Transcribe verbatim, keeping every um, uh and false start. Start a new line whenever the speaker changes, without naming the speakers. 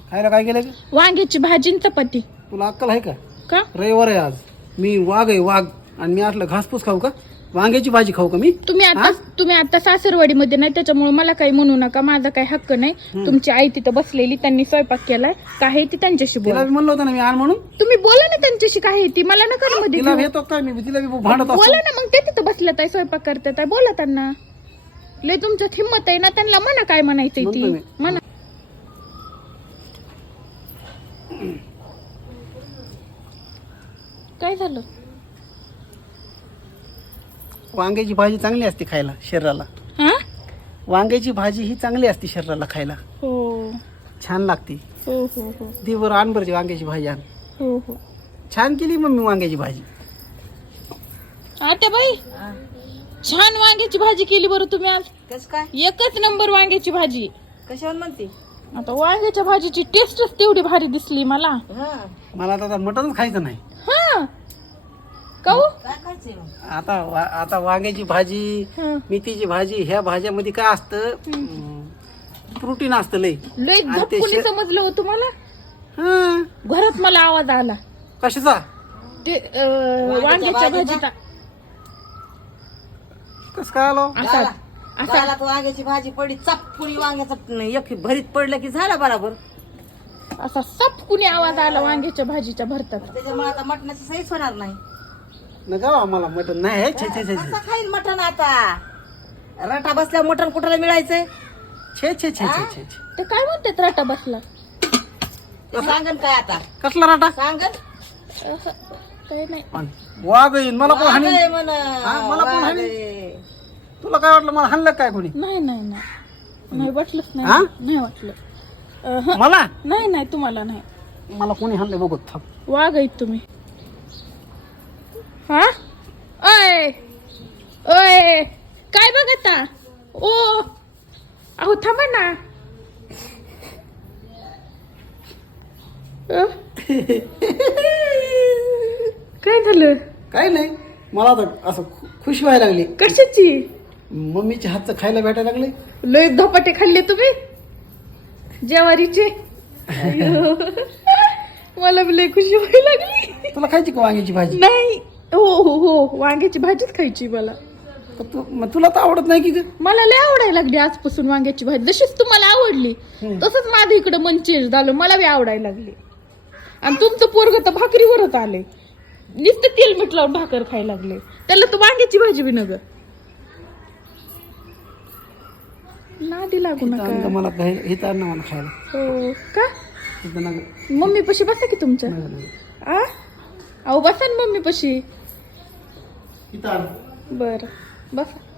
खायला काय केलं का?
वांग्याची भाजी आणि चपाती.
तुला अक्कल आहे का?
का
रविवार आहे आज. मी वाघ आहे वाघ आणि मी असलं घासपूस खाऊ का? वांग्याची भाजी खाऊ का मी?
तुम्ही आता तुम्ही आता सासरवाडी मध्ये नाही त्याच्यामुळे मला काही म्हणू नका. माझा काही हक्क नाही. तुमची आई तिथं बसलेली, त्यांनी स्वयंपाक केलाय. काय आहे ती त्यांच्याशी
तिला
बोला.
बी म्हणलं होतं ना मी आण म्हणून.
तुम्ही बोला ना त्यांच्याशी. काय आहे ती मला नका मध्ये
तिला
घेऊ.
येतो काय मी तिला बी भांडत असतो.
बोला ना मग. ते तिथं बसल्यात आहे, स्वयंपाक करतात आहे, बोला त्यांना. लय तुमच्यात हिंमत आहे ना, त्यांना म्हणा काय म्हणायचंय
म्हणतो
ती
मी.
म्हणा. काय झालं?
वांग्याची भाजी चांगली असते खायला शरीराला.
हा
वांग्याची भाजी ही चांगली असते शरीराला खायला.
हो
छान लागते.
हो हो हो
दिवर आण बरं वांग्याची भाजी आण.
हो हो
छान केली मम्मी वांग्याची भाजी.
आता बाई छान वांग्याची भाजी केली बरं तुम्ही आज.
कस काय
एकच नंबर वांग्याची भाजी.
कशावर म्हणते?
आता वांग्याच्या भाजीची टेस्टच तेवढी भारी दिसली मला.
हा
मला आता मटनच खायचं नाही.
हा काऊ
काय खायचंय मग?
आता वा- आता वांग्याची भाजी,
हं.
मेथीची भाजी ह्या भाज्यामध्ये काय असतं? प्रोटीन असतं लय.
लय
आणि ते
झपकुनी
शे-
समजलं हो तुम्हाला.
हं.
घरात मला आवाज आला
कशाचा?
ते अं, वांग्याच्या भाजीचा.
कस काय आलो?
असा
झाला.
असा
झाला तो वांग्याची भाजी पडी चापकुनी वांग्याचा एक भरीत पडलं की झाला बराबर.
असा सपकुनी आवाज आला वांग्याच्या भाजीच्या भरतात.
त्याच्यामुळे आता मटणाचं सहीच होणार नाही.
नका बा, मला मटन नाही आहे. छे छे छे छे.
कसं खाईल मटण आता? रटा बसल्या मटण कुठाला मिळायचंय?
छे छे छे छे छे छे.
ते काय म्हणतात राटा बसला.
ते सांगन काय आता?
कसला राटा?
सांगन
असं काही नाही.
पण वाघ येईन मला कोण हानी?
वागय म्हण,
हा, मला कोण हानी?
वागय.
तुला काय वाटलं मला हाणलं काय कोणी?
नाही नाही नाही नाही वाटलंच
हा?
नाही. नाही वाटलं. अहं.
मला
नाही नाही तुम्हाला नाही.
मला कोणी हाणलं बघत थांब.
वाघ आहेत तुम्ही. हा ओय ओय काय बघता? ओ अहो थांबा ना. अ? काय झालं?
काय नाही, मला तर असं खु- खुश व्हायला लागली.
कशाची?
मम्मीच्या हातचं खायला भेटायला लागले.
लय धपाटे खाल्ले तुम्ही ज्वारीचे. अय्यो. मला बी लय खुशी व्हायला लागली.
तुला खायची का वांग्याची भाजी?
नाही हो हो हो वांग्याची भाजीच खायची मला.
तर तू- मग तुला तर आवडत नाही की ग?
मला लय आवडायला लागली आजपासून वांग्याची भाजी. जशीच तुम्हाला आवडली तसंच माझं इकडं मन चेंज झालं. मला बी आवडायला लागली. आणि तुमचं पोरग तर भाकरीवरच आले. नुसतं तेल मीठ लावून भाकर खायला लागले. त्याला तर वांग्याची भाजी बी नग नादी लागू
इथं आणलं
नका.
मला खायला- इथं आणलं मला खायला.
हो का?
इथं नका-
मम्मी पशी बसा की तुमच्या.
नका- नका.
आ अहो बसा ना मम्मी पशी.
इथं आण.
बर बसा.